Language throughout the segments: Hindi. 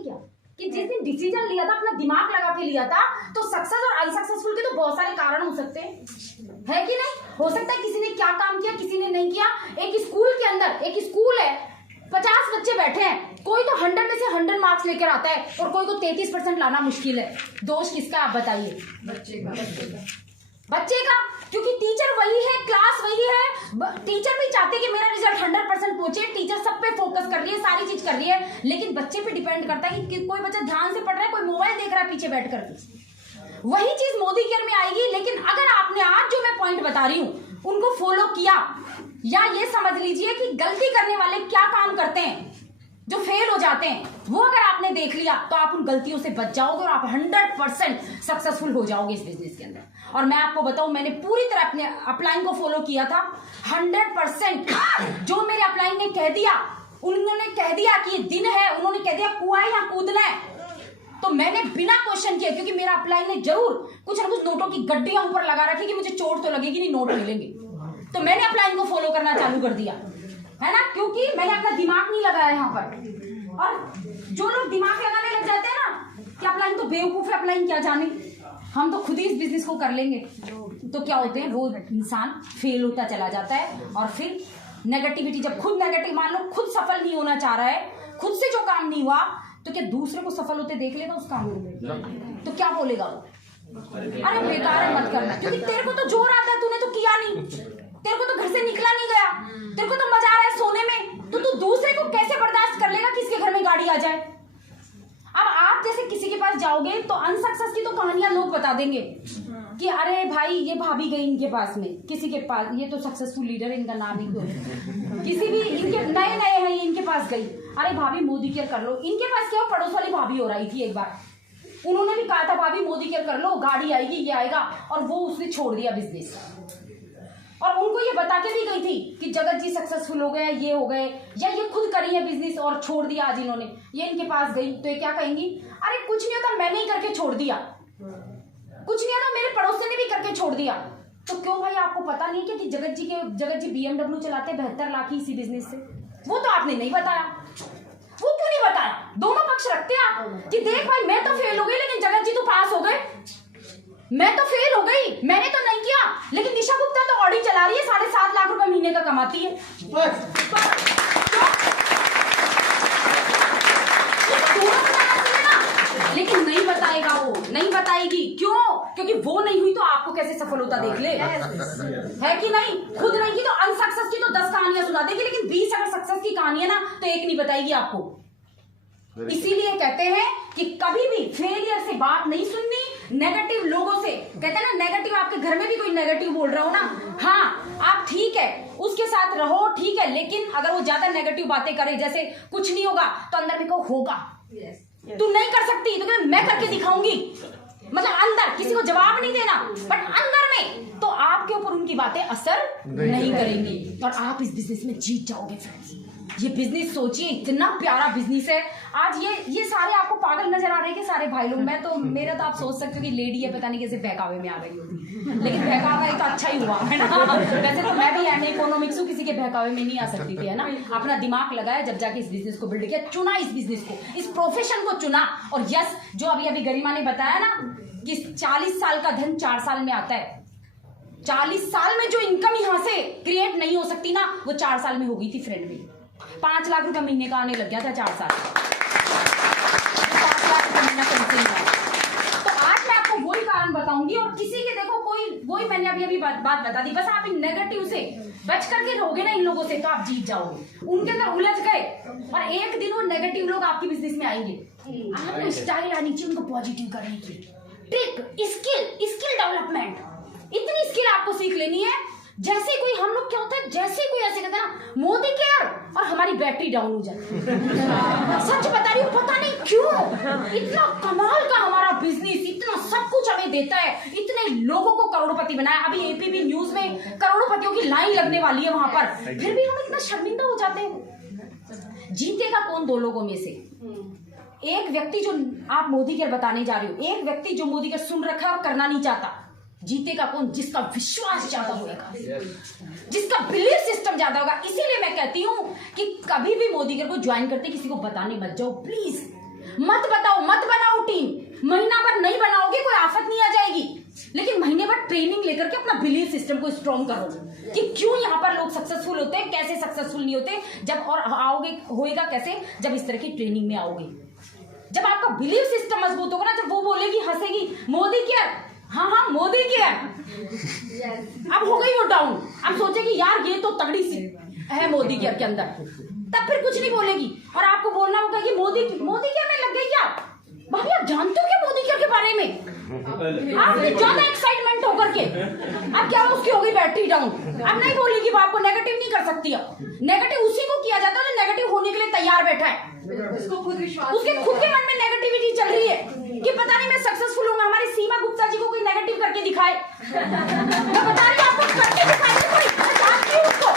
नहीं क्या कि जिस दिन डिसीजन लिया था अपना दिमाग लगा के लिया था, तो सक्सेस और अनसक्सेसफुल के तो बहुत सारे कारण हो सकते हैं, है कि नहीं? हो सकता है किसी ने क्या काम किया, किसी ने नहीं किया। एक स्कूल के अंदर, एक स्कूल है, 50 बच्चे बैठे हैं, कोई तो 100 में से 100 मार्क्स लेकर आता है और कोई को 33% लाना मुश्किल है। दोष किसका आप बताइए? बच्चे का, क्योंकि टीचर वही है, क्लास वही है। टीचर भी चाहते कि मेरा रिजल्ट 100% पहुंचे, टीचर सब पे फोकस कर रही है, सारी चीज कर रही है, लेकिन बच्चे पे डिपेंड करता है कि कोई बच्चा ध्यान से पढ़ रहा है, कोई मोबाइल देख रहा है पीछे बैठ करके। वही चीज मोदी केयर में आएगी। लेकिन अगर आपने आज जो मैं पॉइंट बता रही हूं उनको फॉलो किया, या ये समझ लीजिए कि गलती करने वाले क्या काम करते हैं, जो फेल हो जाते हैं, वो अगर आपने देख लिया तो आप उन गलतियों से बच जाओगे और आप 100% सक्सेसफुल हो जाओगे इस बिजनेस के अंदर। और मैं आपको बताऊं, मैंने पूरी तरह अपने अपलाइन को फॉलो किया था 100%। जो मेरे अपलाइन ने कह दिया, उन्होंने कह दिया कि ये दिन है, उन्होंने कह दिया कुआं है या कूदना है, तो मैंने बिना क्वेश्चन किए, क्योंकि मेरा अपलाइन ने जरूर कुछ ना कुछ नोटों की गड्डियां ऊपर लगा रखी कि मुझे चोट तो लगेगी नहीं, नोट मिलेंगे, तो मैंने अपलाइन को फॉलो करना चालू कर दिया, है ना, क्योंकि मैंने अपना दिमाग नहीं लगाया यहाँ पर। और जो लोग दिमाग लगाने लग जाते हैं ना कि अपलाइन तो बेवकूफ है, अपलाइन क्या जाने, हम तो खुद ही इस बिजनेस को कर लेंगे, तो क्या होते हैं, वो इंसान फेल होता चला जाता है। और फिर नेगेटिविटी, जब खुद नेगेटिव, मान लो खुद सफल नहीं होना चाह रहा है, खुद से जो काम नहीं हुआ, तो क्या दूसरे को सफल होते देख लेगा उस काम में, तो क्या बोलेगा वो, अरे बेकार है, मत करना, क्योंकि तेरे को तो जोर आता है, तूने तो किया नहीं, तेरे को तो घर से निकला नहीं गया, तेरे को तो मजा आ रहा है सोने में, तो तू दूसरे को कैसे बर्दाश्त कर लेगा किसके घर में गाड़ी आ जाए। अब आप जैसे किसी के पास जाओगे तो अनसक्सेस की तो कहानियां लोग बता देंगे कि अरे भाई ये भाभी गई इनके पास में, किसी के पास, ये तो सक्सेसफुल लीडर है, इनका नाम ही कोई, किसी भी इनके नए नए हैं, इनके पास गई, अरे भाभी मोदी केयर कर लो, इनके पास क्या, पड़ोस वाली भाभी हो रही थी एक बार, उन्होंने भी कहा था भाभी मोदी केयर कर लो, गाड़ी आएगी, ये आएगा, और वो उसने छोड़ दिया बिजनेस। और उनको ये बता के भी गई थी कि जगत जी सक्सेसफुल हो गए, ये हो गए, या ये खुद करी है बिजनेस और छोड़ दिया आज इन्होंने, ये इनके पास गई तो ये क्या कहेंगी, अरे कुछ नहीं होता, मैंने ही करके छोड़ दिया, कुछ नहीं होता, मेरे पड़ोसी ने भी करके छोड़ दिया। तो क्यों भाई, आपको पता नहीं कि जगत जी BMW चलाते 72 लाख इसी बिजनेस से, वो तो आपने नहीं बताया, वो क्यों नहीं बताया? दोनों पक्ष रखते हैं आप कि देख भाई मैं तो फेल हो गई लेकिन जगत जी तो पास हो गए, मैं तो फेल हो गई, मैंने तो नहीं किया, लेकिन दिशा गुप्ता तो ऑडी चला रही है, 7.5 लाख रुपए महीने का कमाती है। लेकिन नहीं बताएगा, वो नहीं बताएगी, क्यों? क्योंकि वो नहीं हुई तो आपको कैसे सफल होता देख ले, है कि नहीं? खुद नहीं की तो अनसक्सेस की तो 10 कहानियां सुना देगी, लेकिन 20 अगर सक्सेस की कहानी है ना तो एक नहीं बताएगी आपको। इसीलिए कहते हैं कि कभी भी फेलियर से बात नहीं सुननी, नेगेटिव लोगों से, कहते हैं ना, नेगेटिव, आपके घर में भी कोई नेगेटिव बोल रहा हो ना, हाँ आप ठीक है उसके साथ रहो, ठीक है, लेकिन अगर वो ज्यादा नेगेटिव बातें करे, जैसे कुछ नहीं होगा तो अंदर में कहो होगा, तू नहीं कर सकती तो मैं करके दिखाऊंगी, मतलब अंदर किसी को जवाब नहीं देना, बट अंदर में तो आपके ऊपर उनकी बातें असर नहीं करेंगी और आप इस बिजनेस में जीत जाओगे फ्रेंड्स। ये बिजनेस सोचिए, इतना प्यारा बिजनेस है। आज ये सारे आपको पागल नजर आ रहे हैं कि सारे भाई लोग, मैं तो, मेरा तो आप सोच सकते हो कि लेडी है, पता नहीं कैसे बहकावे में आ गई होगी, लेकिन बहकावा एक तो अच्छा ही हुआ है ना। वैसे तो मैं भी एमए इकोनॉमिक्स हूँ, किसी के बहकावे में नहीं आ सकती थी, है ना। अपना दिमाग लगाया, जब जाके इस बिजनेस को बिल्ड किया, चुना इस बिजनेस को, इस प्रोफेशन को चुना। और यस, जो अभी गरिमा ने बताया ना कि 40 साल का धन 4 साल में आता है, 40 साल में जो इनकम यहाँ से क्रिएट नहीं हो सकती ना, वो 4 साल में हो गई थी फ्रेंड में। 5 लाख रुपए महीने का आने लग गया था 4 साल, 5 लाख रुपए महीना कहीं नहीं आया। तो आज मैं आपको वही कारण बताऊंगी, और किसी के देखो कोई, वही मैंने अभी बात बता दी, बस आप इन नेगेटिव से बच करके रहोगे ना इन लोगों से, तो आप जीत जाओगे। उनके अंदर उलझ गए और एक दिन वो नेगेटिव लोग आपके बिजनेस में आएंगे, आपको स्टाइल आनी चाहिए उनको पॉजिटिव करने की, ट्रिक, स्किल डेवलपमेंट, इतनी स्किल आपको सीख लेनी है। जैसे कोई, हम लोग क्या होता है, जैसे कोई ऐसे कहते हैं ना मोदी केयर, और हमारी बैटरी डाउन हो जाती है। सच बता रही हूँ, पता नहीं क्यों इतना कमाल का हमारा बिजनेस, इतना सब कुछ हमें देता है, इतने लोगों को करोड़पति बनाया। अभी एपीपी न्यूज में करोड़पतियों की लाइन लगने वाली है वहां पर, फिर भी हम इतना शर्मिंदा हो जाते हैं। जीतेगा कौन 2 लोगों में से? एक व्यक्ति जो आप मोदी केयर बताने जा रहे हो, एक व्यक्ति जो मोदी केयर सुन रखा है और करना नहीं चाहता। जीतेगा कौन? जिसका विश्वास ज्यादा होगा, जिसका बिलीफ सिस्टम ज्यादा होगा। इसीलिए मैं कहती हूं कि कभी भी मोदी केयर को ज्वाइन करते किसी को बताने मत जाओ प्लीज। मत बताओ, मत बनाओ टीम, महीना भर नहीं बनाओगे कोई आफत नहीं आ जाएगी, लेकिन महीने भर ट्रेनिंग लेकर के अपना बिलीफ सिस्टम को स्ट्रॉन्ग करो कि क्यों यहाँ पर लोग सक्सेसफुल होते हैं, कैसे सक्सेसफुल नहीं होते, जब और आओगे होएगा कैसे, जब इस तरह की ट्रेनिंग में आओगे, जब आपका बिलीफ सिस्टम मजबूत होगा ना, जब वो बोलेगी, हंसेगी, मोदी केयर, हाँ मोदी केयर, अब हो गई वो डाउन, अब सोचेगी यार ये तो तगड़ी सी है मोदी केयर के अंदर, तब फिर कुछ नहीं बोलेगी और आपको बोलना होगा कि मोदी केयर में लग गई क्या, भाभी आप जानते हो क्या मोदी केयर के बारे में, आपने ज्यादा एक्साइटमेंट होकर के, अब क्या उसकी हो गई बैटरी डाउन, अब नहीं बोलेगी, वो आपको नेगेटिव नहीं कर सकती, अब नेगेटिव उसी को किया जाता है जो नेगेटिव होने के लिए तैयार बैठा है, उसको खुद विश्वास, उसके खुद के मन में नेगेटिविटी चल रही है कि पता नहीं मैं सक्सेसफुल हूँ, हमारी सीमा गुप्ता जी को कोई नेगेटिव करके दिखाए, मैं बता रही हूँ आपको, करके दिखाएगी कोई, मैं जानती हूँ उसको,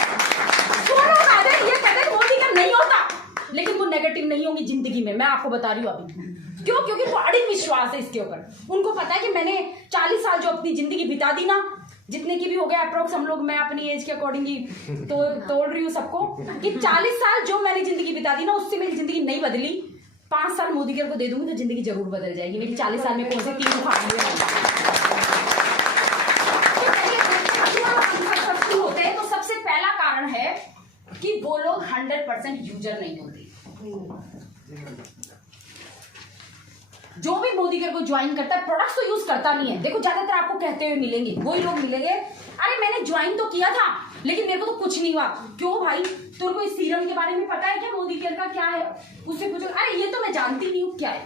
सोनू राधे ये कहते हैं मोदी का नहीं होता, लेकिन वो नेगेटिव नहीं होंगी जिंदगी में, मैं आपको बता रही हूँ अभी, क्यों, क्योंकि उनको अड़िग विश्वास है इसके ऊपर, उनको पता है कि मैंने 40 साल जो अपनी जिंदगी बिता दी ना, जितने की भी हो गया अप्रोक्स, हम लोग, मैं अपनी एज के अकॉर्डिंग ही तोड़ रही हूँ सबको, कि 40 साल जो मैंने जिंदगी बिता दी ना, उससे मेरी जिंदगी नहीं बदली, 5 साल मोदी केयर को दे दूंगी तो जिंदगी जरूर बदल जाएगी मेरी, 40 साल में कौन से 3 उखाड़ होते हैं, तो सबसे पहला कारण है कि वो लोग 100% यूजर नहीं होते। जो भी मोदी केयर को ज्वाइन करता है प्रोडक्ट्स तो यूज करता नहीं है, देखो ज्यादातर आपको कहते हुए मिलेंगे, वही लोग मिलेंगे, अरे मैंने ज्वाइन तो किया था लेकिन मेरे को तो कुछ नहीं हुआ, क्यों भाई तुमको इस सीरम के बारे में पता है क्या, मोदी केयर का क्या है, उससे पूछो, अरे ये तो मैं जानती नहीं हूँ क्या है,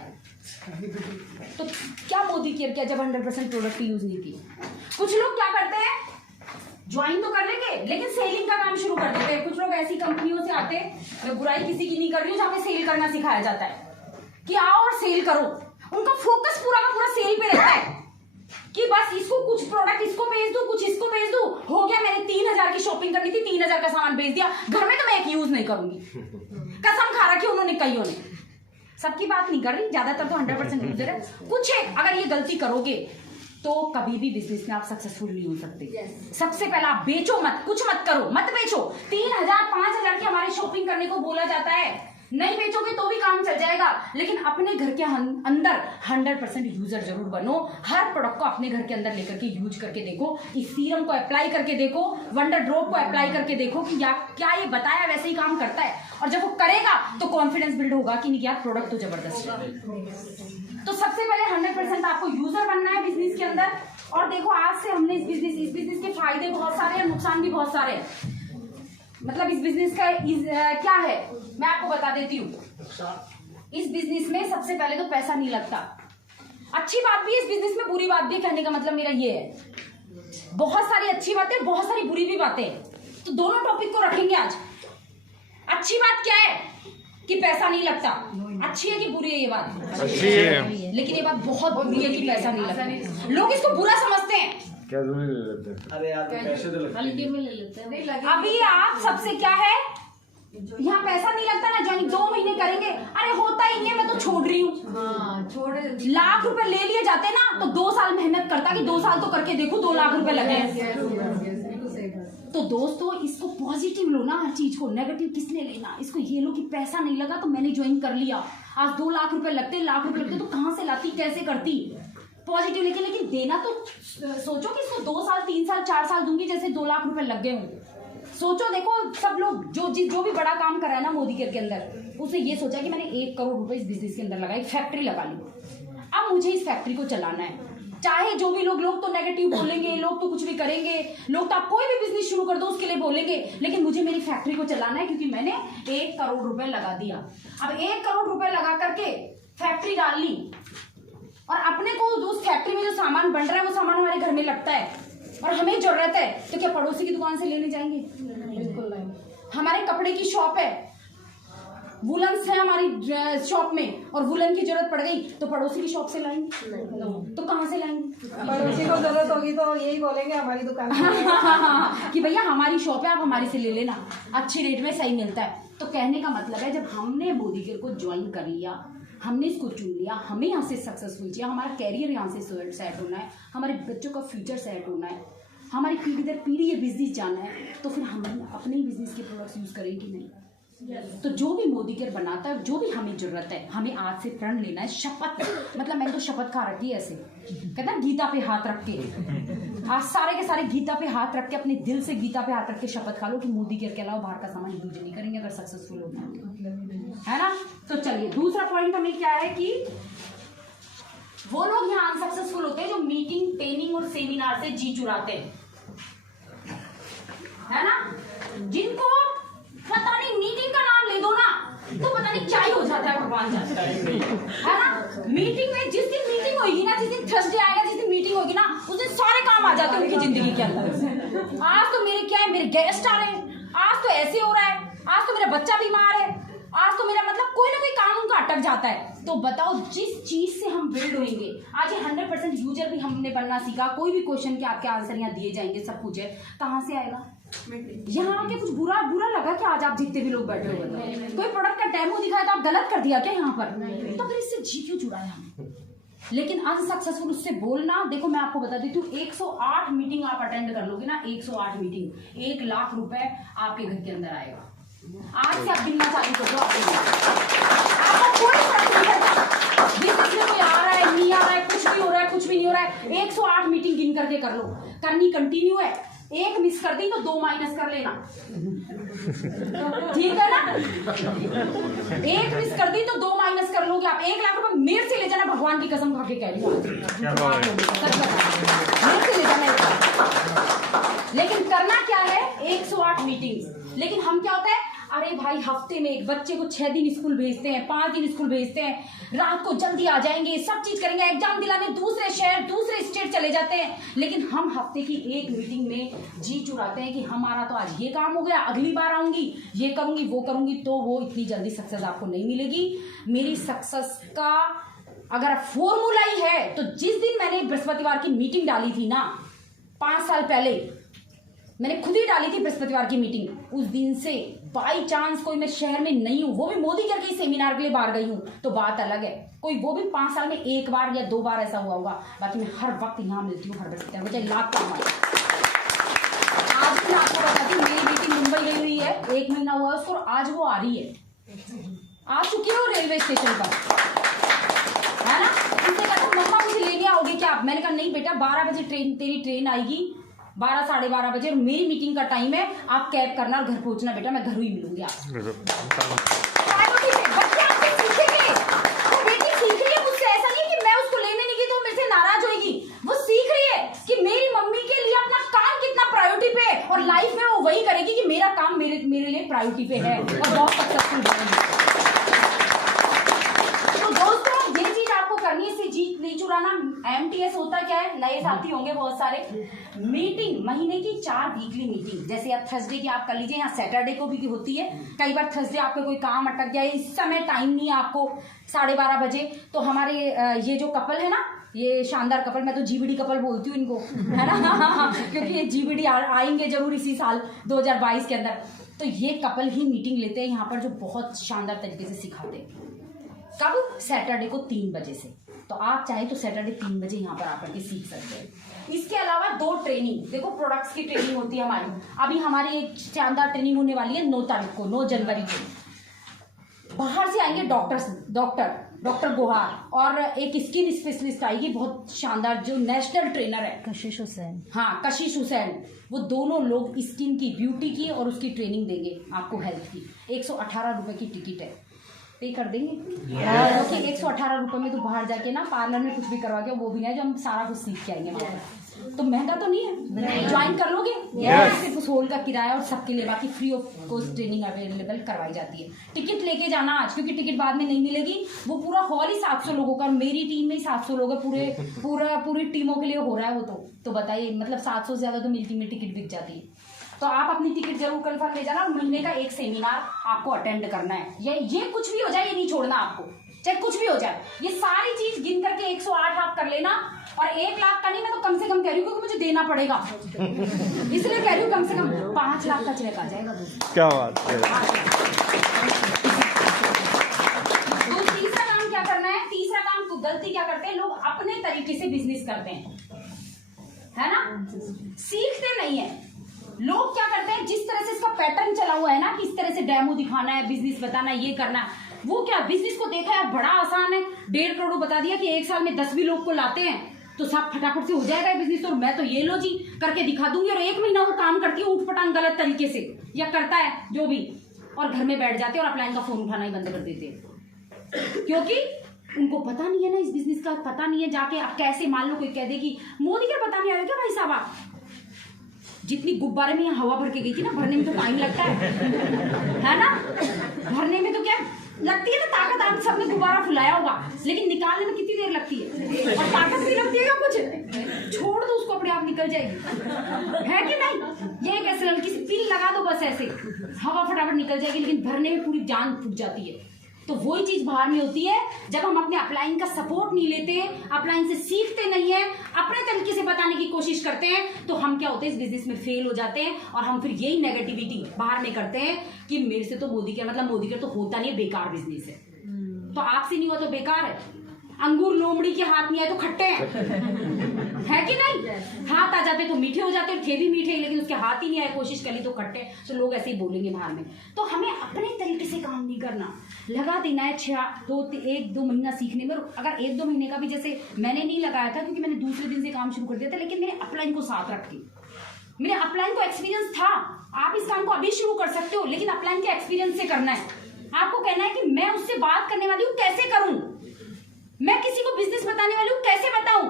तो क्या मोदी केयर क्या जब 100% प्रोडक्ट यूज नहीं की। कुछ लोग क्या करते हैं, ज्वाइन तो कर लेंगे लेकिन सेलिंग का काम शुरू कर देते हैं, कुछ लोग ऐसी कंपनियों से आते हैं, मैं बुराई किसी की नहीं कर रही हूँ, जहाँ पे सेल करना सिखाया जाता है कि आओ और सेल करो, उनका फोकस पूरा का पूरा सेल पे रहता है कि बस इसको कुछ प्रोडक्ट इसको बेच दूं, कुछ इसको बेच दूं, हो गया, मैंने 3000 की शॉपिंग करनी थी, 3000 का सामान बेच दिया, घर में तो मैं एक यूज नहीं करूंगी, कसम खा रखी उन्होंने, कईयों ने, सबकी बात नहीं कर रही, ज्यादातर तो 100% यूजर है, कुछ है, अगर ये गलती करोगे तो कभी भी बिजनेस में आप सक्सेसफुल नहीं हो सकते। सबसे पहला आप बेचो मत, कुछ मत करो, मत बेचो, 3000 5000 की हमारी शॉपिंग करने को बोला जाता है, नहीं बेचोगे तो भी काम चल जाएगा, लेकिन अपने घर के अंदर 100% यूजर जरूर बनो, हर प्रोडक्ट को अपने घर के अंदर लेकर के यूज करके देखो, इस सीरम को अप्लाई करके देखो, वंडर ड्रॉप को अप्लाई करके देखो कि क्या ये बताया वैसे ही काम करता है, और जब वो करेगा तो कॉन्फिडेंस बिल्ड होगा कि नहीं यार प्रोडक्ट तो जबरदस्त है। तो सबसे पहले 100% आपको यूजर बनना है बिजनेस के अंदर, और देखो आज से हमने इस बिजनेस के फायदे बहुत सारे हैं, नुकसान भी बहुत सारे हैं, मतलब इस बिजनेस का क्या है मैं आपको बता देती हूँ। इस बिजनेस में सबसे पहले तो पैसा नहीं लगता, अच्छी बात भी है इस बिजनेस में, बुरी बात भी है, कहने का मतलब मेरा ये है, बहुत सारी अच्छी बातें बहुत सारी बुरी भी बातें, तो दोनों टॉपिक को रखेंगे आज। अच्छी बात क्या है कि पैसा नहीं लगता, अच्छी है कि बुरी है ये बात, अच्छी है, लेकिन ये बात बहुत बुरी है कि पैसा नहीं लगता, लोग इसको बुरा समझते हैं, क्या ले लेते हैं, अरे यार पैसे तो हल्के में ले लेते हैं, अभी आप सबसे क्या है, यहाँ पैसा नहीं लगता ना, ज्वाइनिंग 2 महीने करेंगे, अरे होता ही नहीं है, मैं तो छोड़ रही हूँ, छोड़ लाख रुपए ले लिए जाते ना, तो 2 साल मेहनत करता कि 2 साल तो करके देखो 2 लाख रुपए लगे। तो दोस्तों इसको पॉजिटिव लो ना, हर चीज को, नेगेटिव किसने लेना, इसको ये लो कि पैसा नहीं लगा तो मैंने ज्वाइन कर लिया, आज 2 लाख रुपए लगते, लाख रुपए लगते तो कहाँ से लाती, कैसे करती, पॉजिटिव लेकिन देना तो सोचो कि इसको 2 साल 3 साल 4 साल दूंगी, जैसे 2 लाख रुपए लग गए हों, सोचो, देखो सब लोग जो भी बड़ा काम करा है ना मोदी केयर के अंदर, उसने ये सोचा कि मैंने 1 करोड़ रुपए इस बिजनेस के अंदर लगाई, फैक्ट्री लगा ली, अब मुझे इस फैक्ट्री को चलाना है, चाहे जो भी लोग तो नेगेटिव बोलेंगे, लोग तो कुछ भी करेंगे, लोग तो आप कोई भी बिजनेस शुरू कर दो उसके लिए बोलेंगे, लेकिन मुझे मेरी फैक्ट्री को चलाना है क्योंकि मैंने 1 करोड़ रुपए लगा दिया। अब 1 करोड़ रुपए लगा करके फैक्ट्री डाल ली, और अपने को उस फैक्ट्री में जो सामान बन रहा है वो सामान हमारे घर में लगता है और हमें जरूरत है, तो क्या पड़ोसी की दुकान से लेने जाएंगे? बिल्कुल नहीं। हमारे कपड़े की शॉप है, वुलन्स है हमारी शॉप में, और वुलन की जरूरत पड़ गई तो पड़ोसी की शॉप से लाएंगे? तो कहाँ से लाएंगे? पड़ोसी को जरूरत होगी तो यही बोलेंगे हमारी दुकान कि भैया हमारी शॉप है, आप हमारी से ले लेना, अच्छी रेट में सही मिलता है। तो कहने का मतलब है जब हमने मोदी केयर को ज्वाइन कर लिया, हमने इसको चुन लिया, हमें यहाँ से सक्सेसफुल चाहिए, हमारा कैरियर यहाँ से सेट होना है, हमारे बच्चों का फ्यूचर सेट होना है, हमारी पीढ़ी दर पीढ़ी ये बिजनेस जाना है, तो फिर हम अपने ही बिजनेस के प्रोडक्ट्स यूज़ करें कि नहीं? तो जो भी मोदी केयर बनाता है, जो भी हमें जरूरत है, हमें आज से प्रण लेना है, शपथ, मतलब मैंने तो शपथ खा रखी है ऐसे, कहता है गीता पे हाथ रख के, आज सारे के सारे गीता पे हाथ रख के, अपने दिल से गीता पे हाथ रख के शपथ खा लो कि मोदी केयर के अलावा बाहर का सामान यूज नहीं करेंगे अगर सक्सेसफुल होना है ना। तो चलिए दूसरा पॉइंट हमें क्या है कि वो लोग यहाँ अनसक्सेसफुल होते हैं जो मीटिंग, ट्रेनिंग और सेमिनार से जी चुराते हैं, है ना। जिनको पता नहीं मीटिंग का नाम ले दो ना तो पता नहीं क्या ही हो जाता है, भगवान जानता है ना। मीटिंग में जिस दिन मीटिंग होगी ना, जिस दिन थर्सडे आएगा, जिस दिन मीटिंग होगी ना, उस दिन सारे काम आ जाते हैं उनकी जिंदगी के अंदर। आज तो मेरे क्या है, मेरे गेस्ट आ रहे हैं, आज तो ऐसे हो रहा है, आज तो मेरा बच्चा बीमार है, आज तो मेरा मतलब कोई ना कोई काम उनका अटक जाता है। तो बताओ जिस चीज से हम बिल्ड होंगे, आज ये 100% यूजर भी हमने बनना सीखा, कोई भी क्वेश्चन के आपके आंसर यहाँ दिए जाएंगे, सब कुछ है, कहाँ से आएगा? यहाँ आके कुछ बुरा लगा कि आज आप जितने भी लोग बैठे हुए हैं, कोई प्रोडक्ट का डेमो दिखाया तो आप गलत कर दिया क्या यहाँ पर? तो फिर इससे जी क्यों जुड़ाया हमें? लेकिन अनसक्सेसफुल उससे बोलना, देखो मैं आपको बता देती हूँ, 108 मीटिंग आप अटेंड कर लोगे ना, 108 मीटिंग, 1 लाख रुपए आपके घर के अंदर आएगा। आज से आप गिनना चालू कर दो, आपको कोई फर्क नहीं पड़ता बिजनेस में कोई आ रहा है नहीं आ रहा है, कुछ भी हो रहा है कुछ भी नहीं हो रहा है, 108 मीटिंग गिन करके कर लो, करनी कंटिन्यू है। एक मिस कर दी तो 2 माइनस कर लेना, ठीक है ना। एक मिस कर दी तो 2 माइनस कर लोगे आप। 1 लाख रुपए मेरे से ले जाना, भगवान की कसम खा के कह रही हूँ, मेरे से ले जाना। लेकिन करना क्या है, 108 मीटिंग्स। लेकिन हम क्या होता है, अरे भाई हफ्ते में एक बच्चे को 6 दिन स्कूल भेजते हैं, 5 दिन स्कूल भेजते हैं, रात को जल्दी आ जाएंगे, सब चीज करेंगे, एग्जाम दिलाने दूसरे शहर दूसरे स्टेट चले जाते हैं। लेकिन हम हफ्ते की एक मीटिंग में जी चुराते हैं कि हमारा तो आज ये काम हो गया, अगली बार आऊंगी, ये करूंगी वो करूंगी। तो वो इतनी जल्दी सक्सेस आपको नहीं मिलेगी। मेरी सक्सेस का अगर फॉर्मूला ही है तो जिस दिन मैंने बृहस्पतिवार की मीटिंग डाली थी ना, 5 साल पहले मैंने खुद ही डाली थी बृहस्पतिवार की मीटिंग, उस दिन से बाई चांस कोई मैं शहर में नहीं हूं, वो भी मोदी केयर के सेमिनार के लिए बाहर गई हूं तो बात अलग है, कोई वो भी 5 साल में 1 बार या 2 बार ऐसा हुआ होगा, बाकी मैं हर वक्त यहाँ मिलती हूँ, हर बृहस्पतिवार मुझे लाख काम आए। आज भी मैं आपको बताती हूँ, मेरी मीटिंग मुंबई गई हुई है, 1 महीना हुआ उसको, आज वो आ रही है, आ चुकी है वो रेलवे स्टेशन पर, है ना। उसने कहा मम्मा मुझे लेने आओगे क्या आप? मैंने कहा नहीं बेटा, 12 बजे तेरी ट्रेन आएगी, 12 साढ़े 12 बजे, मेरी मीटिंग का टाइम है, आप कैब करना और घर पहुंचना बेटा, मैं घर ही मिलूंगी आपसे। बच्चे आपसे सीखेंगे, वो बेटी सीख रही है मुझसे, ऐसा नहीं कि मैं उसको लेने नहीं गई तो मेरे से नाराज होगी, वो सीख रही है कि मेरी मम्मी के लिए अपना काम कितना प्रायोरिटी पे है, और लाइफ में वो वही करेगी कि मेरा काम मेरे लिए प्रायोरिटी पे है, और बहुत सक्सेसफुल बनेगी। तो दोस्तों ये चीज आपको करनी है, जीत नहीं चुराना। MTS होता क्या है, नए साथी होंगे बहुत सारे। मीटिंग महीने की 4 वीकली मीटिंग, जैसे आप थर्सडे की आप कर लीजिए, यहाँ सैटरडे को भी होती है, कई बार थर्सडे आपका कोई काम अटक गया, इस समय टाइम नहीं है आपको 12:30 बजे, तो हमारे ये जो कपल है ना, ये शानदार कपल, मैं तो GBD कपल बोलती हूँ इनको, है ना क्योंकि ये GBD आएंगे जरूर इसी साल 2022 के अंदर, तो ये कपल ही मीटिंग लेते हैं यहाँ पर, जो बहुत शानदार तरीके से सिखाते हैं। कब? सैटरडे को 3 बजे से, तो आप चाहे तो सैटरडे 3 बजे यहाँ पर आकर के सीख सकते हैं। इसके अलावा 2 ट्रेनिंग, देखो प्रोडक्ट्स की ट्रेनिंग होती है हमारी, अभी हमारी एक शानदार ट्रेनिंग होने वाली है 9 तारीख को, 9 जनवरी को। बाहर से आएंगे डॉक्टर गोहार, और एक स्किन स्पेशलिस्ट आएगी बहुत शानदार, जो नेशनल ट्रेनर है, कशिश हुसैन। हाँ, कशिश हुसैन। वो दोनों लोग स्किन की, ब्यूटी की और उसकी ट्रेनिंग देंगे आपको, हेल्थ की। 118 रुपए की टिकट है, पे कर देंगे क्योंकि 118 रुपए में तो बाहर जाके ना पार्लर में कुछ भी करवा के वो भी नहीं, जो हम सारा कुछ सीख के आएंगे वहाँ पर, तो महंगा तो नहीं है, ज्वाइन कर लोगे। सिर्फ उस हॉल का किराया और सबके लिए, बाकी free of cost training available करवाई जाती है। टिकट लेके जाना आज, क्योंकि टिकट बाद में नहीं मिलेगी। वो पूरा हॉल ही 700 लोगों का, और मेरी टीम में ही 700 लोग है, पूरी टीमों के लिए हो रहा है वो, तो बताइए मतलब 700 से ज्यादा तो मिलती में टिकट बिक जाती है। तो आप अपनी टिकट जरूर कंफर्म ले जाना, और महीने का 1 सेमिनार आपको अटेंड करना है। ये कुछ भी हो जाए, ये नहीं छोड़ना आपको, चाहे कुछ भी हो जाए, ये सारी चीज गिन करके 108 आप कर लेना। और 1 लाख का नहीं, मैं तो कम से कम कह रही हूँ, क्योंकि मुझे देना पड़ेगा, इसलिए कह रही हूँ कम से कम 5 लाख का चेक आ जाएगा। क्या बात है। तो तीसरा काम क्या करना है, तीसरा काम तो गलती क्या करते हैं लोग, अपने तरीके से बिजनेस करते हैं, है ना, सीखते नहीं है। लोग क्या करते हैं, जिस तरह से इसका पैटर्न चला हुआ है ना कि इस तरह से डेमो दिखाना है, बिजनेस बताना है, ये करना है, वो क्या बिजनेस को देखा है बड़ा आसान है, 1.5 करोड़ बता दिया कि 1 साल में 10 भी लोग को लाते हैं तो सब फटाफट से हो जाएगा बिजनेस, और मैं तो ये लो जी करके दिखा दूंगी, और 1 महीना वो काम करती है ऊट पटांग गलत तरीके से, या करता है जो भी, और घर में बैठ जाते हैं और अपलाइन का फोन उठाना ही बंद कर देते हैं, क्योंकि उनको पता नहीं है ना इस बिजनेस का, पता नहीं है। जाके अब कैसे मान लो कोई कह दे कि मोदी का पता नहीं आया क्या भाई साहब, आप जितनी गुब्बारे में यहाँ हवा भर के गई थी ना, भरने में तो टाइम लगता है ना, भरने में तो क्या लगती है ना ताकत, आप सबने गुब्बारा फुलाया होगा, लेकिन निकालने में कितनी देर लगती है, और ताकत भी लगती है क्या कुछ, छोड़ दो उसको अपने आप निकल जाएगी, है कि नहीं। ये कैसे हल्की सी पिन लगा दो बस, ऐसे हवा फटाफट निकल जाएगी, लेकिन भरने में पूरी जान फूट जाती है। तो वही चीज बाहर में होती है, जब हम अपने अपलाइन का सपोर्ट नहीं लेते, अपलाइन से सीखते नहीं है, अपने तरीके से बताने की कोशिश करते हैं, तो हम क्या होते हैं इस बिजनेस में फेल हो जाते हैं, और हम फिर यही नेगेटिविटी बाहर में करते हैं कि मेरे से तो मोदी केयर, मतलब मोदी केयर तो होता नहीं है, बेकार बिजनेस है, तो आपसे नहीं हुआ तो बेकार है। अंगूर लोमड़ी के हाथ नहीं आए तो खट्टे हैं, है कि नहीं, हाथ आ जाते तो मीठे हो जाते, थे भी मीठे लेकिन उसके हाथ ही नहीं आए, कोशिश करी तो खट्टे, तो लोग ऐसे ही बोलेंगे बाहर में। तो हमें अपने तरीके से काम नहीं करना, लगा देना है 1-2 महीना सीखने में। अगर 1-2 महीने का भी, जैसे मैंने नहीं लगाया था क्योंकि मैंने दूसरे दिन से काम शुरू कर दिया था, लेकिन मेरे अपलाइन को साथ रख के, मेरे अपलाइन को एक्सपीरियंस था, आप इस काम को अभी शुरू कर सकते हो, लेकिन अपलाइन के एक्सपीरियंस से करना है। आपको कहना है कि मैं उससे बात करने वाली हूँ, कैसे करूं, मैं किसी को बिजनेस बताने वाली हूँ, कैसे बताऊं,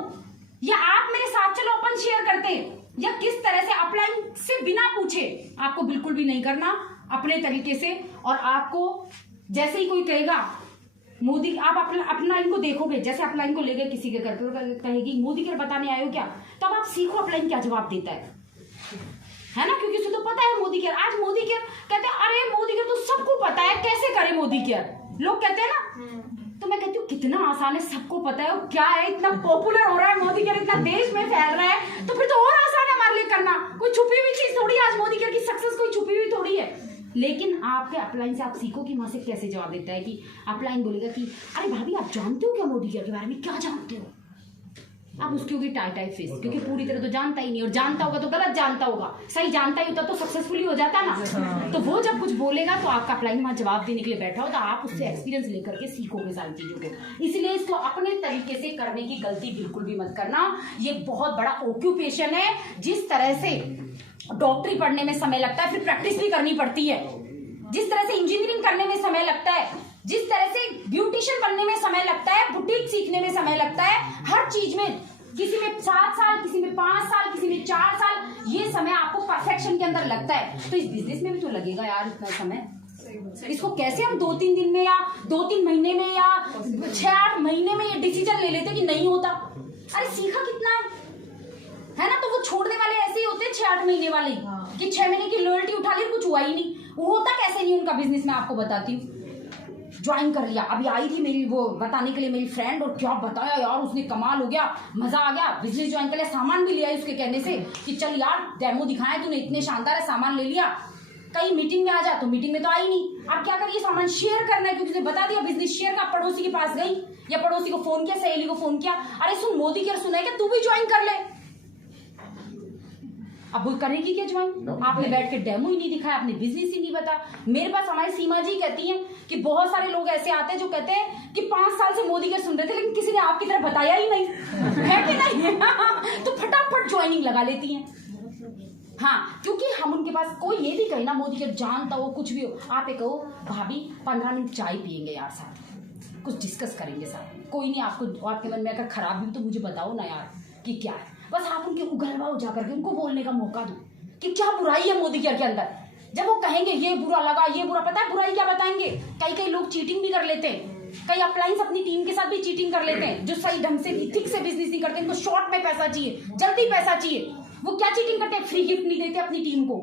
या आप मेरे साथ चलो अपन शेयर करते हैं, या किस तरह से अपलाइन से बिना पूछे, आपको बिल्कुल भी नहीं करना, अपने तरीके से। और आपको जैसे ही कोई कहेगा मोदी, आप अपना इनको देखोगे, जैसे अपलाइन को ले गए किसी के घर पे, कहेगी मोदी केयर बताने आए हो क्या, तब आप सीखो अपलाइन क्या जवाब देता है ना, क्योंकि उसे तो पता है मोदी केयर। आज मोदी केयर कहते हैं अरे मोदी केयर तो सबको पता है, कैसे करे मोदी केयर, लोग कहते हैं ना, तो मैं कहती हूँ कितना आसान है, सबको पता है, और क्या है इतना पॉपुलर हो रहा है मोदी केयर, इतना देश में फैल रहा है, तो फिर तो और आसान है हमारे लिए करना, कोई छुपी हुई चीज थोड़ी है, आज मोदी केयर की सक्सेस कोई छुपी हुई थोड़ी है। लेकिन आपके अपलाइन से आप सीखो कि वहां से कैसे जवाब देता है, कि अपलाइन बोलेगा कि अरे भाभी आप जानते हो क्या मोदी केयर के बारे में, क्या जानते हो, आप उसकी होगी टाई फेस, क्योंकि पूरी तरह तो जानता ही नहीं, और जानता होगा तो गलत जानता होगा, सही जानता ही होता तो सक्सेसफुली हो जाता ना। तो वो जब कुछ बोलेगा तो आपका अपलाइन वहां जवाब देने के लिए बैठा हो, तो आप उससे एक्सपीरियंस लेकर के सीखोगे सारी चीजों को। इसलिए इसको अपने तरीके से करने की गलती बिल्कुल भी मत करना। ये बहुत बड़ा ऑक्यूपेशन है, जिस तरह से डॉक्टरी पढ़ने में समय लगता है, फिर प्रैक्टिस भी करनी पड़ती है, जिस तरह से इंजीनियरिंग करने में समय लगता है, जिस तरह से ब्यूटिशियन बनने में समय लगता है, बुटीक सीखने में समय लगता है, हर चीज में, किसी में 7 साल, किसी में 5 साल, किसी में 4 साल, ये समय आपको परफेक्शन के अंदर लगता है। तो इस बिजनेस में भी तो लगेगा यार इतना समय। इसको कैसे हम 2-3 दिन में, या 2-3 महीने में, या 6-8 महीने में ये डिसीजन ले लेते कि नहीं होता। अरे सीखा कितना है ना, तो वो छोड़ने वाले ऐसे ही होते हैं 6-8 महीने वाले कि 6 महीने की लॉयल्टी उठा ली, कुछ हुआ ही नहीं। वो होता कैसे नहीं उनका बिजनेस, में आपको बताती हूँ। ज्वाइन कर लिया, अभी आई थी मेरी वो बताने के लिए मेरी फ्रेंड, और क्या बताया यार उसने, कमाल हो गया, मजा आ गया, बिजनेस ज्वाइन कर लिया, सामान भी लिया उसके कहने से कि चल यार डेमो दिखाया तूने, इतने शानदार है, सामान ले लिया। कहीं मीटिंग में आ जा, तो मीटिंग में तो आई नहीं। आप क्या करिए, सामान शेयर करना है, क्योंकि बता दिया बिजनेस शेयर का। पड़ोसी के पास गई, या पड़ोसी को फोन किया, सहेली को फोन किया, अरे सुन मोदी केयर सुना है क्या, तू भी ज्वाइन कर ले। अब वो करेगी क्या ज्वाइन? आपने बैठ के डेमो ही नहीं दिखाया, आपने बिजनेस ही नहीं बताया। मेरे पास हमारी सीमा जी कहती हैं कि बहुत सारे लोग ऐसे आते हैं जो कहते हैं कि 5 साल से मोदी केयर सुन रहे थे, लेकिन किसी ने आपकी तरफ बताया ही नहीं, है कि नहीं? तो फटाफट ज्वाइनिंग लगा लेती हैं। हाँ, क्योंकि हम उनके पास, कोई ये भी कहे ना मोदी केयर जानता हो, कुछ भी हो, आप ये कहो भाभी 15 मिनट चाय पियेंगे यार साथ, कुछ डिस्कस करेंगे साथ, कोई नहीं, आपको आपके मन में अगर खराब भी तो मुझे बताओ ना यार कि क्या है। बस आप उनके उगलवाओ जाकर के, उनको बोलने का मौका दो कि क्या बुराई है मोदी केयर के अंदर। जब वो कहेंगे ये बुरा लगा, ये बुरा, पता है बुराई क्या बताएंगे? कई लोग चीटिंग भी कर लेते हैं, कई अपलाइंस अपनी टीम के साथ भी चीटिंग कर लेते हैं, जो सही ढंग से ठीक से बिजनेस नहीं करते, इनको शॉर्ट में पैसा चाहिए, जल्दी पैसा चाहिए। वो क्या चीटिंग करते हैं? फ्री गिफ्ट नहीं देते अपनी टीम को,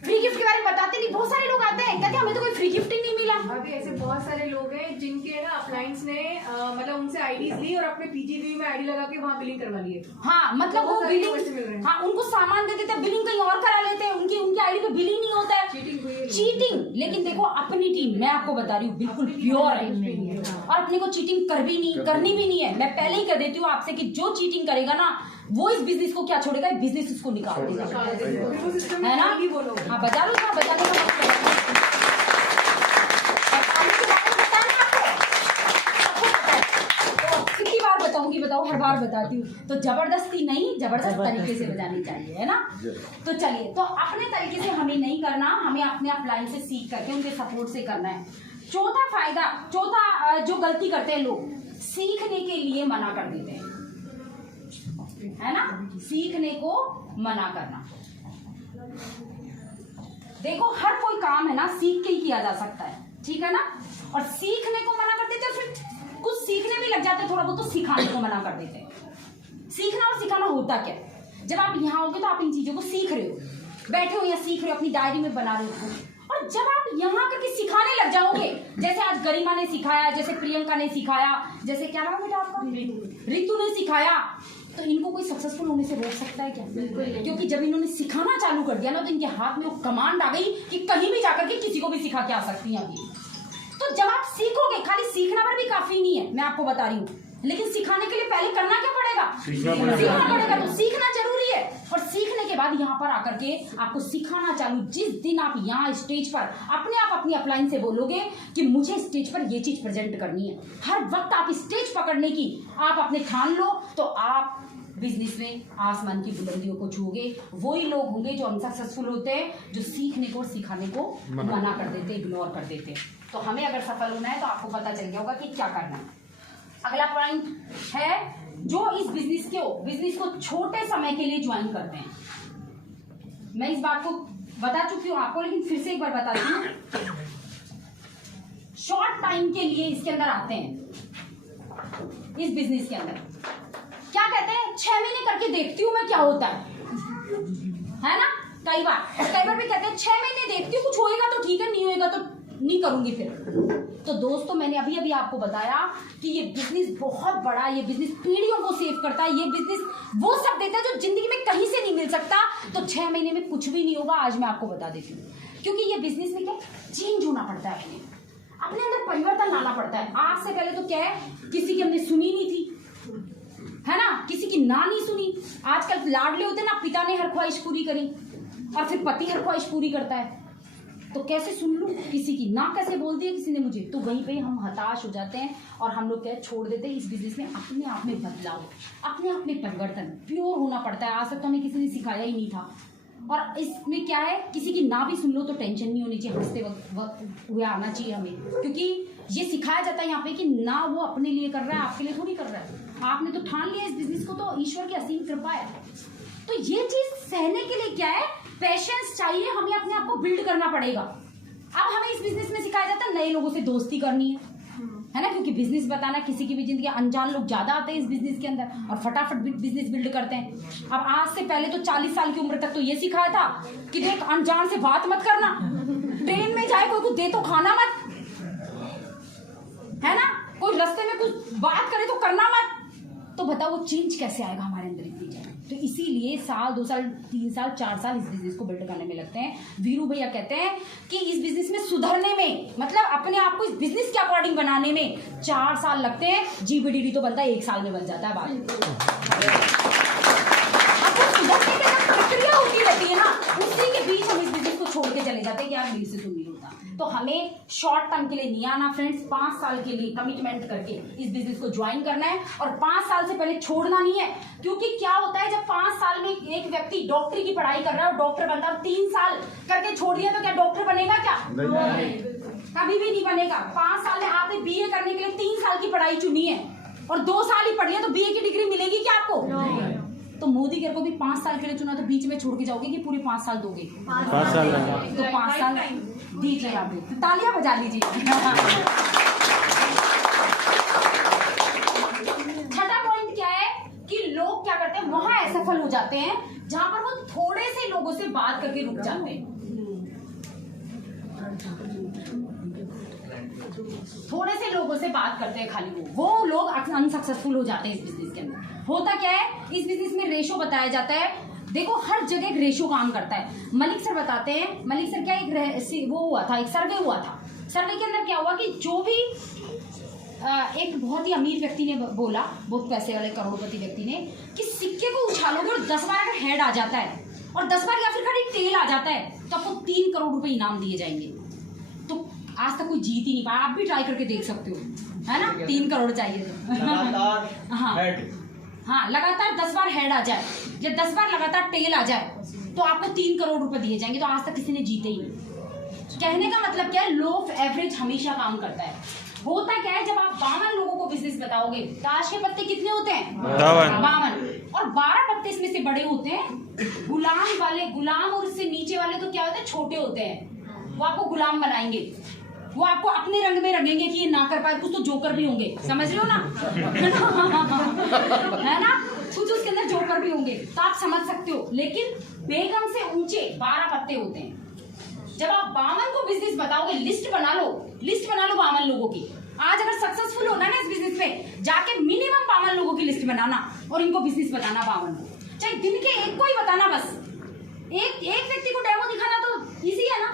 फ्री गिफ्ट के बारे में बताते नहीं। बहुत सारे लोग आते हैं कहते हैं हमें तो कोई फ्री गिफ्ट ही नहीं मिला। अभी ऐसे बहुत सारे लोग हैं जिनके ना अपलाइंस ने मतलब उनसे आईडीज ली और अपने पीजीवी में आईडी लगा के वहाँ बिलिंग करवा लिए। हाँ, मतलब वो बिलिंग, हाँ उनको सामान दे देते हैं, बिलिंग कहीं और करा लेते हैं, उनकी आईडी पे बिलिंग नहीं होता है। चीटिंग। लेकिन देखो अपनी टीम, मैं आपको बता रही हूँ बिल्कुल प्योर है, और अपने को चीटिंग करनी भी नहीं है। मैं पहले ही कह देती हूँ आपसे कि जो चीटिंग करेगा ना वो इस बिजनेस को क्या छोड़ेगा, बिजनेस उसको निकाल देगा, है ना। हाँ बजा लो, हाँ बजा लो। कितनी बार बताऊंगी, बताओ, हर बार बताती हूँ। तो जबरदस्ती नहीं, जबरदस्त तरीके से बजानी चाहिए, है ना। तो चलिए, तो अपने तरीके से हमें नहीं करना, हमें अपने अपलाइन से सीख करके उनके सपोर्ट से करना है। चौथा जो गलती करते हैं लोग, सीखने के लिए मना कर देते हैं, है ना। सीखने को मना करना, देखो हर कोई काम है ना सीख के ही किया जा सकता है, ठीक है ना। और सीखने को मना कर देते हैं, फिर कुछ सीखने भी लग जाते हैं, थोड़ा बहुत तो सिखाने को मना कर देते हैं। सीखना और सिखाना होता क्या है, जब आप यहाँ होगे तो आप इन चीजों को सीख रहे हो, बैठे हो या सीख रहे हो, अपनी डायरी में बना रहे हो। और जब आप यहाँ करके सिखाने लग जाओगे, जैसे आज गरिमा ने सिखाया, जैसे प्रियंका ने सिखाया, जैसे क्या नाम है बेटा आपका, रितु ने सिखाया, तो इनको कोई सक्सेसफुल होने से रोक सकता है क्या? बिल्कुल। क्योंकि जब इन्होंने सिखाना चालू कर दिया ना, तो इनके हाथ में वो कमांड आ गई कि कहीं भी जाकर के किसी को भी सिखा के आ सकती हैं अभी। तो जब आप सीखोगे, खाली सीखना पर भी काफी नहीं है, मैं आपको बता रही हूँ, लेकिन सिखाने के लिए पहले करना क्या पड़ेगा, सीखना पड़ेगा। तो सीखना जरूरी है, और सीखने के बाद यहाँ पर आकर के आपको सिखाना चालू। जिस दिन आप यहाँ स्टेज पर अपने आप अपनी अपलाइन से बोलोगे कि मुझे स्टेज पर ये चीज प्रेजेंट करनी है, हर वक्त आप स्टेज पकड़ने की आप अपने ठान लो, तो आप बिजनेस में आसमान की बुलंदियों को छूओगे। वही लोग होंगे जो अनसक्सेसफुल होते हैं, जो सीखने को और सिखाने को मना कर देते, इग्नोर कर देते। तो हमें अगर सफल होना है तो आपको पता चल गया होगा कि क्या करना है। अगला पॉइंट है, जो इस बिजनेस को छोटे समय के लिए ज्वाइन करते हैं। मैं इस बात को बता चुकी हूँ आपको, लेकिन फिर से एक बार बताती हूँ। शॉर्ट टाइम के लिए इसके अंदर आते हैं, इस बिजनेस के अंदर क्या कहते हैं, 6 महीने करके देखती हूँ मैं क्या होता है ना। कई बार भी कहते हैं 6 महीने देखती हूँ, कुछ होएगा तो ठीक है, नहीं होएगा तो नहीं करूंगी फिर। तो दोस्तों, मैंने अभी आपको बताया कि ये बिजनेस बहुत बड़ा, ये बिजनेस पीढ़ियों को सेव करता है, ये बिजनेस वो सब देता है जो जिंदगी में कहीं से नहीं मिल सकता। तो 6 महीने में कुछ भी नहीं होगा, आज मैं आपको बता देती हूँ। क्योंकि ये बिजनेस में क्या चेंज होना पड़ता है, अपने अंदर परिवर्तन लाना पड़ता है। आज से पहले तो क्या है, किसी की हमने सुनी नहीं थी, है ना, किसी की ना नहीं सुनी। आजकल लाडले होते ना, पिता ने हर ख्वाहिश पूरी करी और फिर पति हर ख्वाहिश पूरी करता है, तो कैसे सुन लूं, किसी की ना कैसे बोल दिया किसी ने मुझे, तो वहीं पे हम हताश हो जाते हैं और हम लोग क्या छोड़ देते हैं। इस बिजनेस में अपने आप में बदलाव, अपने आप में परिवर्तन, प्योर होना पड़ता है। आज तक तो हमें किसी ने सिखाया ही नहीं था। और इसमें क्या है, किसी की ना भी सुन लो तो टेंशन नहीं होनी चाहिए, हंसते वक्त हुए आना चाहिए हमें, क्योंकि ये सिखाया जाता है यहाँ पे कि ना वो अपने लिए कर रहा है, आपके लिए थोड़ी कर रहा है। आपने तो ठान लिया इस बिजनेस को, तो ईश्वर की असीम कृपा है। तो ये चीज सहने के लिए क्या है, पेशेंस चाहिए, हमें अपने आप को बिल्ड करना पड़ेगा। अब हमें इस बिजनेस में सिखाया जाता है नए लोगों से दोस्ती करनी है ना, क्योंकि बिजनेस बताना किसी की भी जिंदगी, अनजान लोग ज्यादा आते हैं इस बिजनेस के अंदर और फटाफट बिजनेस बिल्ड करते हैं। अब आज से पहले तो 40 साल की उम्र तक तो ये सिखाया था कि देख, अनजान से बात मत करना, ट्रेन में जाए कोई कुछ दे तो खाना मत, है ना, कोई रास्ते में कुछ बात करे तो करना मत। तो बताओ वो चेंज कैसे आएगा हमारे अंदर इतनी जगह। तो इसीलिए साल 2 साल 3 साल 4 साल इस बिजनेस को बिल्ड करने में लगते हैं। वीरू भैया कहते हैं कि इस बिजनेस में सुधरने में, मतलब अपने आप को इस बिजनेस के अकॉर्डिंग बनाने में 4 साल लगते हैं। जीबीडीडी तो बनता है 1 साल में बन जाता है। बात सुधरने की प्रक्रिया होती रहती है ना, उसी के बीच हम इस बिजनेस को छोड़ के चले जाते हैं कि यार मेरे से तो नहीं होता। तो हमें शॉर्ट टर्म के लिए नहीं आना फ्रेंड्स, 5 साल के लिए कमिटमेंट करके इस बिजनेस को ज्वाइन करना है और 5 साल से पहले छोड़ना नहीं है। क्योंकि क्या होता है, जब 5 साल में एक व्यक्ति डॉक्टरी की पढ़ाई कर रहा है और डॉक्टर बनता है और 3 साल करके छोड़ दिया, तो क्या डॉक्टर बनेगा क्या? कभी भी नहीं बनेगा। 5 साल में आपने बीए करने के लिए 3 साल की पढ़ाई चुनी है और 2 साल ही पढ़ लिया, तो बीए की डिग्री मिलेगी क्या आपको? तो मोदी केयर को भी 5 साल के लिए चुना, तो बीच में छोड़ के जाओगे कि पूरे 5 साल दोगे? 5 साल तो 5 साल दीजिए, आप तालियां बजा लीजिए। छठा पॉइंट क्या है कि लोग क्या करते हैं, वहां असफल हो जाते हैं जहां पर वो थोड़े से लोगों से बात करके रुक जाते हैं। थोड़े से लोगों से बात करते हैं खाली, वो लोग अनसक्सेसफुल हो जाते हैं इस बिजनेस के अंदर। होता क्या है, इस बिजनेस में रेशो बताया जाता है। देखो हर जगह एक रेशो काम करता है। मलिक सर बताते हैं, मलिक सर क्या एक वो हुआ था, एक सर्वे हुआ था। सर्वे के अंदर क्या हुआ कि जो भी एक बहुत ही अमीर व्यक्ति ने बोला, बहुत पैसे वाले करोड़पति व्यक्ति ने, कि सिक्के को उछालोगे और 10 बार अगर हेड आ जाता है और 10 बार या फिर खाली टेल आ जाता है तो आपको 3 करोड़ रुपए इनाम दिए जाएंगे। तो आज तक कोई जीत ही नहीं पाया। आप भी ट्राई करके देख सकते हो, है ना। 3 करोड़ चाहिए तो हाँ, लगातार 10 बार हेड आ जाए या 10 बार लगातार टेल आ जाए तो आपको 3 करोड़ रुपए दिए जाएंगे। तो आज तक किसी ने जीते ही नहीं। कहने का मतलब क्या है, लो ऑफ एवरेज हमेशा काम करता है। होता क्या है, जब आप 52 लोगों को बिजनेस बताओगे, ताश के पत्ते कितने होते हैं? 52, और 12 पत्ते इसमें से बड़े होते हैं। गुलाम और इससे नीचे वाले तो क्या होते हैं, छोटे होते हैं। वो आपको गुलाम बनाएंगे, वो आपको अपने रंग में रंगेंगे कि ये ना कर पाए। कुछ तो जोकर भी होंगे, समझ रहे हो ना, है ना, कुछ उसके अंदर जोकर भी होंगे, तो आप समझ सकते हो। लेकिन बेगम से ऊंचे 12 पत्ते होते हैं। जब आप 52 को बिजनेस बताओगे, लिस्ट बना लो 52 लोगों की। आज अगर सक्सेसफुल होना है ना इस बिजनेस में, जाके मिनिमम 52 लोगों की लिस्ट बनाना और इनको बिजनेस बताना 52, चाहे दिन के एक को ही बताना। बस एक व्यक्ति को डेमो दिखाना तो इजी है ना।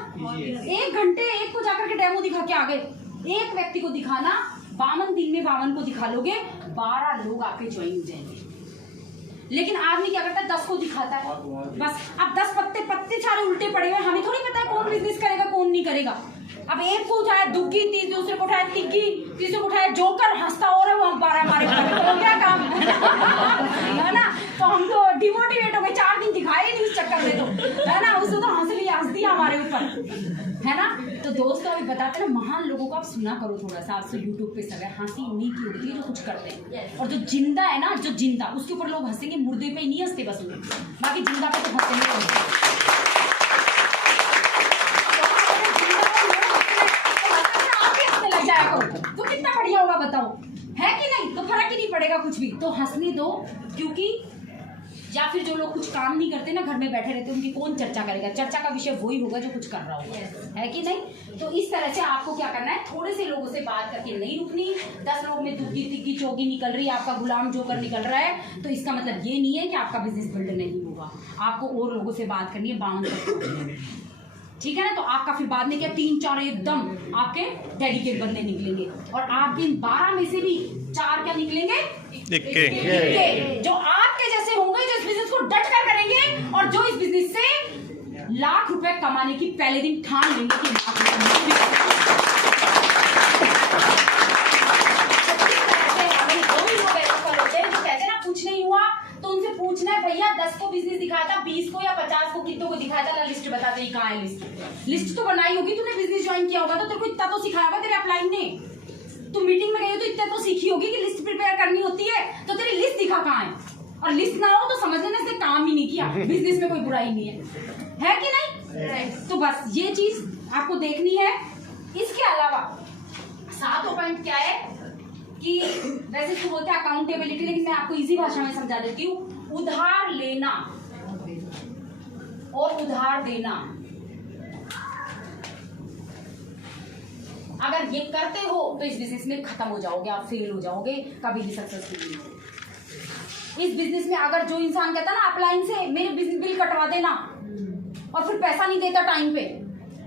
1 घंटे एक को जाकर के डेमो दिखा के आ गए, एक व्यक्ति को दिखाना, 52 दिन में 52 को दिखा लोगे, 12 लोग आपके ज्वाइन हो जाएंगे। लेकिन आदमी क्या करता है, 10 को दिखाता है बस। अब 10 पत्ते सारे उल्टे पड़े हुए, हमें थोड़ी पता है कौन बिजनेस करेगा कौन नहीं करेगा। अब एक को उठाया दुग्गी, दूसरे को उठाया तिग्गी, तीसरे को उठाया जोकर, हंसता और है वो 12 हमारे तो क्या काम है ना। तो हम तो डिमोटिवेट हो गए, 4 दिन दिखाए नहीं उस चक्कर में, तो है ना, उसने तो हंस दिया हमारे ऊपर, है ना। तो दोस्तों अभी बताते ना, महान लोगों को आप सुना करो थोड़ा सा। आपसे यूट्यूब पे सगर हंसी उन्हीं की होती है जो कुछ करते हैं, और जो जिंदा है ना, जो जिंदा, उसके ऊपर लोग हंसेंगे, मुर्दे पे नहीं हंसते बस लोग, बाकी जिंदा पे तो हंसेंगे। तो कितना बढ़िया होगा बताओ, है कि नहीं। तो फर्क ही नहीं पड़ेगा कुछ भी, तो हंसने दो। क्योंकि या फिर जो लोग कुछ काम नहीं करते ना, घर में बैठे रहते, उनकी कौन चर्चा करेगा। चर्चा का विषय वही होगा जो कुछ कर रहा होगा, है कि नहीं। तो इस तरह से आपको क्या करना है, थोड़े से लोगों से बात करके नहीं रुकनी। 10 लोग में दुग्गी तिग्गी चौगी निकल रही है, आपका गुलाम जोकर निकल रहा है, तो इसका मतलब ये नहीं है कि आपका बिजनेस बिल्ड नहीं होगा। आपको और लोगों से बात करनी है, 52 तक, ठीक है ना। तो आपका फिर बाद में क्या, 3-4 एकदम आपके डेडिकेट बंदे निकलेंगे, और आपके इन 12 में से भी 4 क्या निकलेंगे, इक्के, जो आपके जैसे होंगे, जो इस बिजनेस को डट कर करेंगे, और जो इस बिजनेस से लाख रुपए कमाने की पहले दिन ठान लेंगे कि लाख रुपए। कुछ नहीं हुआ तो उनसे पूछना है, भैया 10 को बिजनेस दिखाया था, 20 को या 50 को, कितनों को दिखाया था, लिस्ट बता दे। कहाँ है लिस्ट तो बनाई होगी, तूने बिजनेस ज्वाइन किया होगा तो तेरे को इतना तो सिखाया होगा तेरे अपलाइन ने। तू मीटिंग में गई हो तो इतना तो सीखी होगी कि लिस्ट प्रिपेयर करनी होती है, तो तेरी लिस्ट दिखा कहाँ है। और लिस्ट ना हो तो समझ लेना इसने काम ही नहीं किया। बिजनेस में कोई बुराई नहीं है कि नहीं। तो बस ये चीज आपको देखनी है। इसके अलावा 7वां पॉइंट क्या है कि वैसे तो बोलते हैं अकाउंटेबिलिटी, लेकिन मैं आपको इजी भाषा में समझा देती हूँ। उधार लेना और उधार देना, अगर ये करते हो तो इस बिजनेस में खत्म हो जाओगे, आप फेल हो जाओगे, कभी भी सक्सेसफुल नहीं होगे इस बिजनेस में। अगर जो इंसान कहता ना अपलाइन से मेरे बिजनेस बिल कटवा देना और फिर पैसा नहीं देता टाइम पे,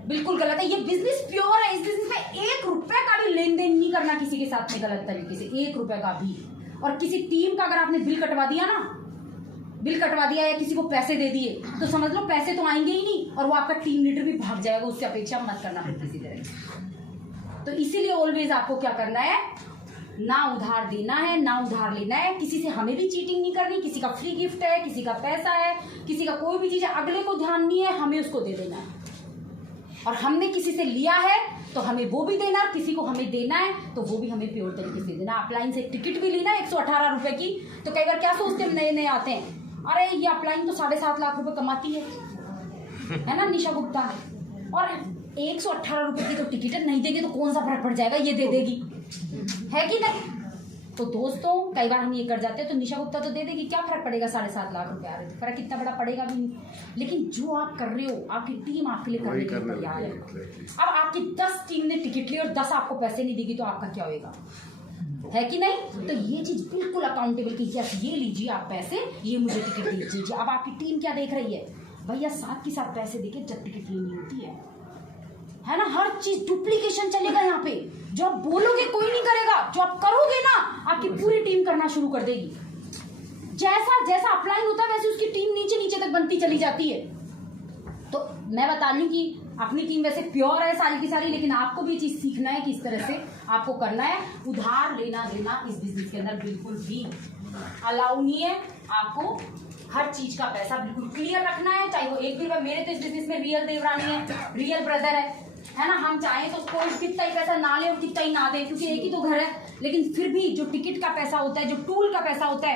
बिल्कुल गलत है। ये बिजनेस प्योर है। इस बिजनेस में 1 रुपए का भी लेन देन नहीं करना किसी के साथ में गलत तरीके से, 1 रुपए का भी। और किसी टीम का अगर आपने बिल कटवा दिया या किसी को पैसे दे दिए, तो समझ लो पैसे तो आएंगे ही नहीं, और वो आपका टीम लीडर भी भाग जाएगा। उससे अपेक्षा मत करना फिर किसी तरह। तो इसीलिए ऑलवेज आपको क्या करना है, ना उधार देना है ना उधार लेना है। किसी से हमें भी चीटिंग नहीं करनी। किसी का फ्री गिफ्ट है, किसी का पैसा है, किसी का कोई भी चीज है, अगले को ध्यान नहीं है, हमें उसको दे देना है। और हमने किसी से लिया है तो हमें वो भी देना, और किसी को हमें देना है तो वो भी हमें प्योर तरीके से देना। अपलाइन से टिकट भी लेना 118 रुपए की, तो कई बार क्या सोचते हैं नए नए आते हैं, अरे ये अपलाइन तो 7.5 लाख रुपए कमाती है ना निशा गुप्ता, और 118 रुपए की तो टिकट है, नहीं देंगे तो कौन सा फर्क पड़ जाएगा, ये दे देगी, है कि नहीं। तो दोस्तों कई बार हम ये कर जाते हैं, तो निशा गुप्ता तो दे देगी, क्या फर्क पड़ेगा, 7.5 लाख रुपए आ रहे थे, फर्क इतना बड़ा पड़ेगा भी नहीं। लेकिन जो आप कर रहे हो, आपकी टीम आपके लिए करने के लिए तैयार है। अब आपकी 10 टीम ने टिकट ली और 10 आपको पैसे नहीं देगी, तो आपका क्या होएगा, है कि नहीं। तो ये चीज बिल्कुल अकाउंटेबल की, यस ये लीजिए आप पैसे, ये मुझे टिकट दीजिए। अब आपकी टीम क्या देख रही है, भैया साथ के साथ पैसे देके जब टिकट लेनी होती है ना, हर चीज डुप्लीकेशन चलेगा यहाँ पे। जो आप बोलोगे कोई नहीं करेगा, जो आप करोगे ना आपकी पूरी टीम करना शुरू कर देगी। जैसा जैसा अपलाइन होता है वैसे उसकी टीम नीचे नीचे तक बनती चली जाती है। तो मैं बता रही हूँ कि अपनी टीम वैसे प्योर है सारी की सारी, लेकिन आपको भी ये चीज सीखना है कि इस तरह से आपको करना है। उधार लेना देना इस बिजनेस के अंदर बिल्कुल भी अलाउ नहीं है। आपको हर चीज का पैसा बिल्कुल क्लियर रखना है, चाहे वो 1 भी रुपया। मेरे तो इस बिजनेस में रियल देवरानी है, रियल ब्रदर है ना। हम चाहें तो कोई कितना ही पैसा ना ले और कितना ही ना दे, क्योंकि एक ही तो घर है। लेकिन फिर भी जो टिकट का पैसा होता है, जो टूल का पैसा होता है,